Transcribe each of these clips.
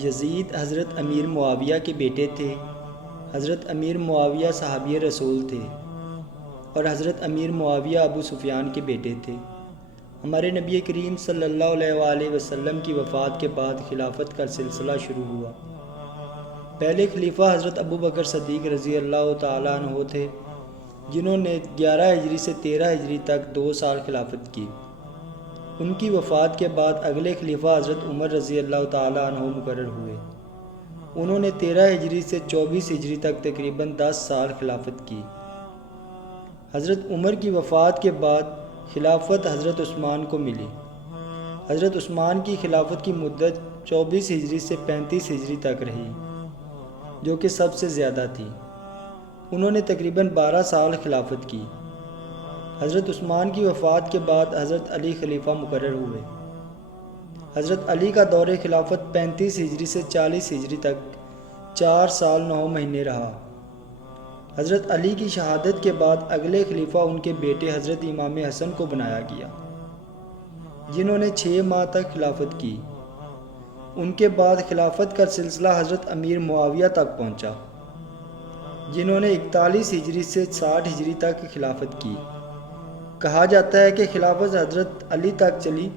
یزید حضرت امیر معاویہ کے بیٹے تھے۔ حضرت امیر معاویہ صحابی رسول تھے اور حضرت امیر معاویہ ابو سفیان کے بیٹے تھے۔ ہمارے نبی کریم صلی اللہ علیہ وآلہ وسلم کی وفات کے بعد خلافت کا سلسلہ شروع ہوا۔ پہلے خلیفہ حضرت ابو بکر صدیق رضی اللہ تعالیٰ عنہ تھے، جنہوں نے 11 ہجری سے 13 ہجری تک 2 سال خلافت کی۔ ان کی وفات کے بعد اگلے خلیفہ حضرت عمر رضی اللہ تعالیٰ عنہ مقرر ہوئے۔ انہوں نے 13 ہجری سے 24 ہجری تک تقریباً 10 سال خلافت کی۔ حضرت عمر کی وفات کے بعد خلافت حضرت عثمان کو ملی۔ حضرت عثمان کی خلافت کی مدت 24 ہجری سے 35 ہجری تک رہی، جو کہ سب سے زیادہ تھی۔ انہوں نے تقریباً 12 سال خلافت کی۔ حضرت عثمان کی وفات کے بعد حضرت علی خلیفہ مقرر ہوئے۔ حضرت علی کا دور خلافت 35 ہجری سے 40 ہجری تک 4 سال 9 مہینے رہا۔ حضرت علی کی شہادت کے بعد اگلے خلیفہ ان کے بیٹے حضرت امام حسن کو بنایا گیا، جنہوں نے 6 ماہ تک خلافت کی۔ ان کے بعد خلافت کا سلسلہ حضرت امیر معاویہ تک پہنچا، جنہوں نے 41 ہجری سے 60 ہجری تک خلافت کی۔ کہا جاتا ہے کہ خلافت حضرت علی تک چلی،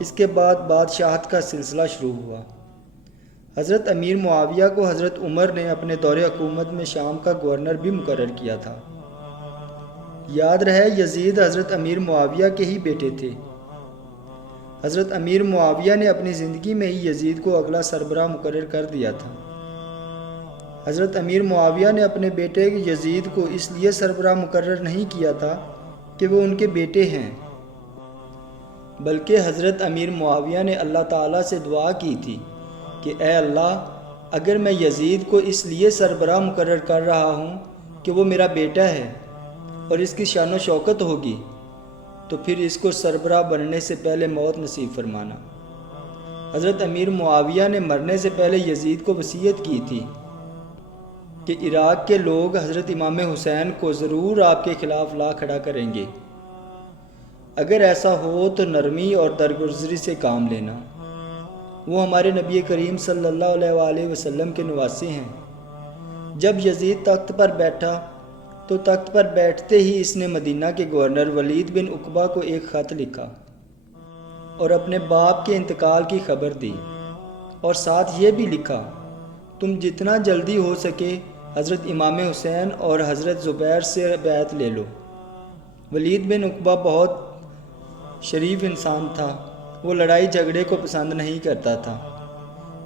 اس کے بعد بادشاہت کا سلسلہ شروع ہوا۔ حضرت امیر معاویہ کو حضرت عمر نے اپنے دور حکومت میں شام کا گورنر بھی مقرر کیا تھا۔ یاد رہے یزید حضرت امیر معاویہ کے ہی بیٹے تھے۔ حضرت امیر معاویہ نے اپنی زندگی میں ہی یزید کو اگلا سربراہ مقرر کر دیا تھا۔ حضرت امیر معاویہ نے اپنے بیٹے یزید کو اس لیے سربراہ مقرر نہیں کیا تھا کہ وہ ان کے بیٹے ہیں، بلکہ حضرت امیر معاویہ نے اللہ تعالیٰ سے دعا کی تھی کہ اے اللہ، اگر میں یزید کو اس لیے سربراہ مقرر کر رہا ہوں کہ وہ میرا بیٹا ہے اور اس کی شان و شوکت ہوگی، تو پھر اس کو سربراہ بننے سے پہلے موت نصیب فرمانا۔ حضرت امیر معاویہ نے مرنے سے پہلے یزید کو وصیت کی تھی کہ عراق کے لوگ حضرت امام حسین کو ضرور آپ کے خلاف لا کھڑا کریں گے۔ اگر ایسا ہو تو نرمی اور درگزری سے کام لینا۔ وہ ہمارے نبی کریم صلی اللہ علیہ وآلہ وسلم کے نواسی ہیں۔ جب یزید تخت پر بیٹھا تو تخت پر بیٹھتے ہی اس نے مدینہ کے گورنر ولید بن عقبہ کو ایک خط لکھا اور اپنے باپ کے انتقال کی خبر دی، اور ساتھ یہ بھی لکھا، تم جتنا جلدی ہو سکے حضرت امام حسین اور حضرت زبیر سے بیعت لے لو۔ ولید بن عقبہ بہت شریف انسان تھا، وہ لڑائی جھگڑے کو پسند نہیں کرتا تھا۔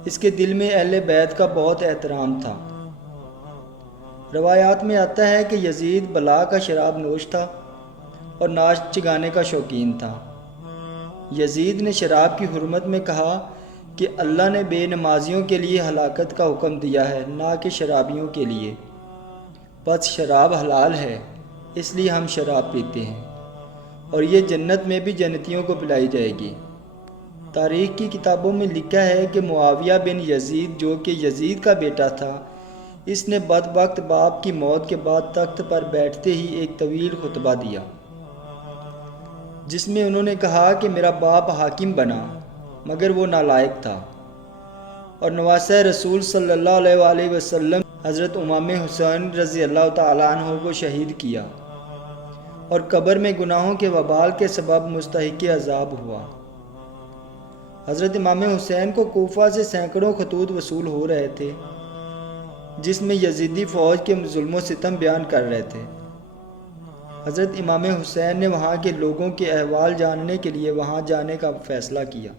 اس کے دل میں اہل بیت کا بہت احترام تھا۔ روایات میں آتا ہے کہ یزید بلا کا شراب نوش تھا اور ناچ گانے کا شوقین تھا۔ یزید نے شراب کی حرمت میں کہا کہ اللہ نے بے نمازیوں کے لیے ہلاکت کا حکم دیا ہے، نہ کہ شرابیوں کے لیے، پس شراب حلال ہے، اس لیے ہم شراب پیتے ہیں، اور یہ جنت میں بھی جنتیوں کو پلائی جائے گی۔ تاریخ کی کتابوں میں لکھا ہے کہ معاویہ بن یزید، جو کہ یزید کا بیٹا تھا، اس نے بدبخت باپ کی موت کے بعد تخت پر بیٹھتے ہی ایک طویل خطبہ دیا، جس میں انہوں نے کہا کہ میرا باپ حاکم بنا مگر وہ نالائق تھا، اور نواسہ رسول صلی اللہ علیہ وآلہ وسلم حضرت امام حسین رضی اللہ تعالیٰ عنہ کو شہید کیا اور قبر میں گناہوں کے وبال کے سبب مستحق عذاب ہوا۔ حضرت امام حسین کو کوفہ سے سینکڑوں خطوط وصول ہو رہے تھے، جس میں یزیدی فوج کے ظلم و ستم بیان کر رہے تھے۔ حضرت امام حسین نے وہاں کے لوگوں کے احوال جاننے کے لیے وہاں جانے کا فیصلہ کیا۔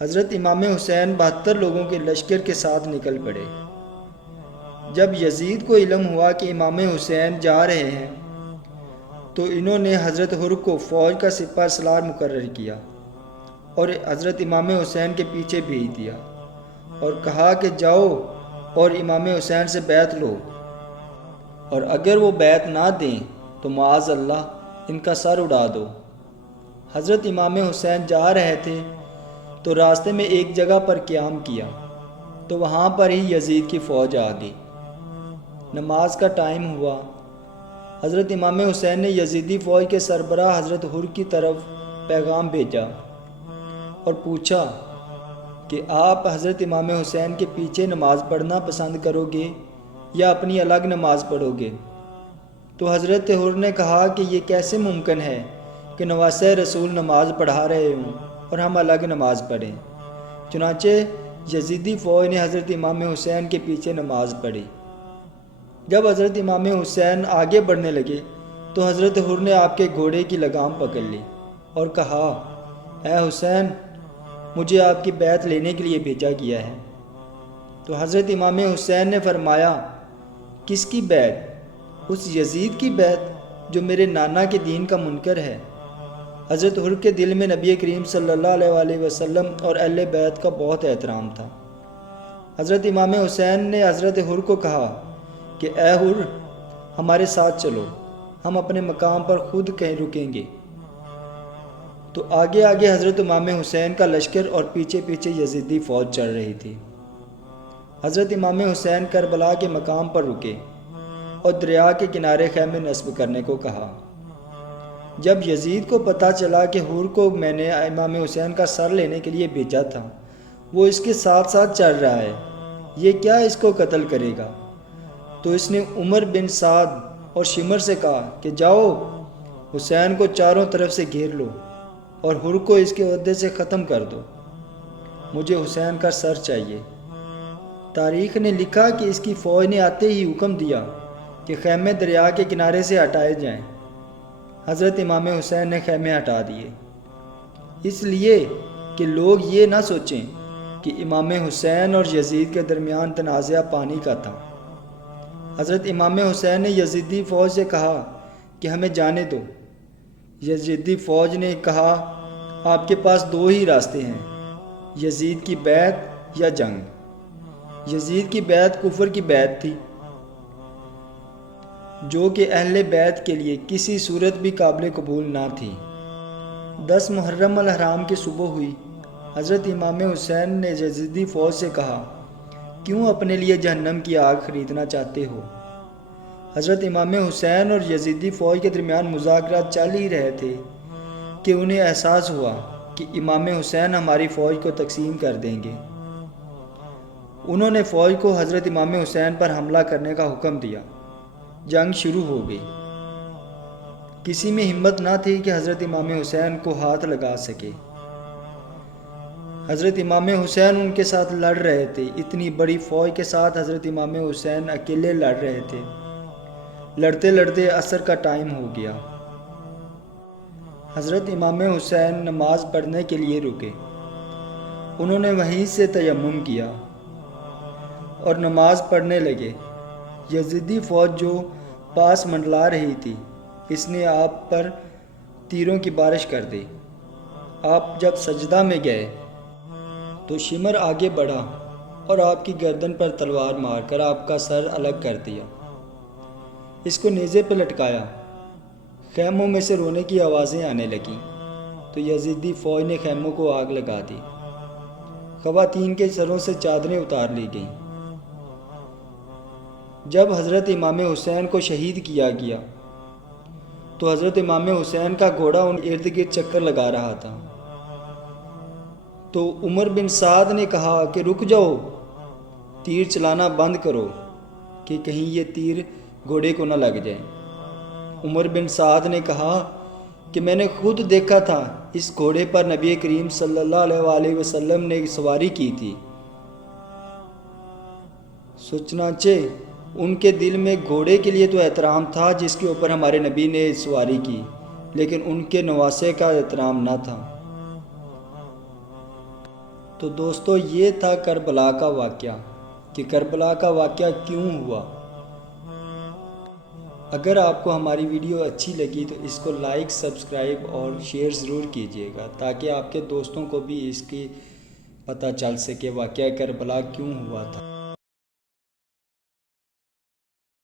حضرت امام حسین 72 لوگوں کے لشکر کے ساتھ نکل پڑے۔ جب یزید کو علم ہوا کہ امام حسین جا رہے ہیں تو انہوں نے حضرت حر کو فوج کا سپہ سالار مقرر کیا اور حضرت امام حسین کے پیچھے بھیج دیا اور کہا کہ جاؤ اور امام حسین سے بیعت لو، اور اگر وہ بیعت نہ دیں تو معاذ اللہ ان کا سر اڑا دو۔ حضرت امام حسین جا رہے تھے تو راستے میں ایک جگہ پر قیام کیا تو وہاں پر ہی یزید کی فوج آ گئی۔ نماز کا ٹائم ہوا۔ حضرت امام حسین نے یزیدی فوج کے سربراہ حضرت حر کی طرف پیغام بھیجا اور پوچھا کہ آپ حضرت امام حسین کے پیچھے نماز پڑھنا پسند کرو گے یا اپنی الگ نماز پڑھو گے؟ تو حضرت حر نے کہا کہ یہ کیسے ممکن ہے کہ نواسہ رسول نماز پڑھا رہے ہوں اور ہم الگ نماز پڑھیں۔ چنانچہ یزیدی فوج نے حضرت امام حسین کے پیچھے نماز پڑھی۔ جب حضرت امام حسین آگے بڑھنے لگے تو حضرت حر نے آپ کے گھوڑے کی لگام پکڑ لی اور کہا، اے حسین، مجھے آپ کی بیعت لینے کے لیے بھیجا گیا ہے۔ تو حضرت امام حسین نے فرمایا، کس کی بیعت؟ اس یزید کی بیعت جو میرے نانا کے دین کا منکر ہے۔ حضرت حر کے دل میں نبی کریم صلی اللہ علیہ وسلم اور اہل بیت کا بہت احترام تھا۔ حضرت امام حسین نے حضرت حر کو کہا کہ اے حر، ہمارے ساتھ چلو، ہم اپنے مقام پر خود کہیں رکیں گے۔ تو آگے آگے حضرت امام حسین کا لشکر اور پیچھے پیچھے یزیدی فوج چڑھ رہی تھی۔ حضرت امام حسین کربلا کے مقام پر رکے اور دریا کے کنارے خیمے نصب کرنے کو کہا۔ جب یزید کو پتہ چلا کہ حر کو میں نے امام حسین کا سر لینے کے لیے بھیجا تھا، وہ اس کے ساتھ ساتھ چل رہا ہے، یہ کیا اس کو قتل کرے گا؟ تو اس نے عمر بن سعد اور شمر سے کہا کہ جاؤ، حسین کو چاروں طرف سے گھیر لو اور حر کو اس کے عہدے سے ختم کر دو، مجھے حسین کا سر چاہیے۔ تاریخ نے لکھا کہ اس کی فوج نے آتے ہی حکم دیا کہ خیمے دریا کے کنارے سے ہٹائے جائیں۔ حضرت امام حسین نے خیمے ہٹا دیے، اس لیے کہ لوگ یہ نہ سوچیں کہ امام حسین اور یزید کے درمیان تنازع پانی کا تھا۔ حضرت امام حسین نے یزیدی فوج سے کہا کہ ہمیں جانے دو۔ یزیدی فوج نے کہا، آپ کے پاس دو ہی راستے ہیں، یزید کی بیعت یا جنگ۔ یزید کی بیعت کفر کی بیعت تھی، جو کہ اہل بیت کے لیے کسی صورت بھی قابل قبول نہ تھی۔ 10 محرم الحرام کی صبح ہوئی۔ حضرت امام حسین نے یزیدی فوج سے کہا، کیوں اپنے لیے جہنم کی آگ خریدنا چاہتے ہو؟ حضرت امام حسین اور یزیدی فوج کے درمیان مذاکرات چل ہی رہے تھے کہ انہیں احساس ہوا کہ امام حسین ہماری فوج کو تقسیم کر دیں گے۔ انہوں نے فوج کو حضرت امام حسین پر حملہ کرنے کا حکم دیا۔ جنگ شروع ہو گئی۔ کسی میں ہمت نہ تھی کہ حضرت امام حسین کو ہاتھ لگا سکے۔ حضرت امام حسین ان کے ساتھ لڑ رہے تھے، اتنی بڑی فوج کے ساتھ حضرت امام حسین اکیلے لڑ رہے تھے۔ لڑتے لڑتے عصر کا ٹائم ہو گیا۔ حضرت امام حسین نماز پڑھنے کے لیے رکے۔ انہوں نے وہیں سے تیمم کیا اور نماز پڑھنے لگے۔ یزیدی فوج جو پاس منڈلا رہی تھی، اس نے آپ پر تیروں کی بارش کر دی۔ آپ جب سجدہ میں گئے تو شمر آگے بڑھا اور آپ کی گردن پر تلوار مار کر آپ کا سر الگ کر دیا۔ اس کو نیزے پہ لٹکایا۔ خیموں میں سے رونے کی آوازیں آنے لگیں تو یزیدی فوج نے خیموں کو آگ لگا دی۔ خواتین کے سروں سے چادریں اتار لی گئیں۔ جب حضرت امام حسین کو شہید کیا گیا تو حضرت امام حسین کا گھوڑا ان ارد گرد چکر لگا رہا تھا۔ تو عمر بن سعد نے کہا کہ رک جاؤ، تیر چلانا بند کرو کہ کہیں یہ تیر گھوڑے کو نہ لگ جائے۔ عمر بن سعد نے کہا کہ میں نے خود دیکھا تھا، اس گھوڑے پر نبی کریم صلی اللہ علیہ وسلم نے سواری کی تھی۔ چنانچہ ان کے دل میں گھوڑے کے لیے تو احترام تھا جس کے اوپر ہمارے نبی نے سواری کی، لیکن ان کے نواسے کا احترام نہ تھا۔ تو دوستو، یہ تھا کربلا کا واقعہ کہ کربلا کا واقعہ کیوں ہوا۔ اگر آپ کو ہماری ویڈیو اچھی لگی تو اس کو لائک، سبسکرائب اور شیئر ضرور کیجیے گا تاکہ آپ کے دوستوں کو بھی اس کی پتہ چل سکے واقعہ کربلا کیوں ہوا تھا۔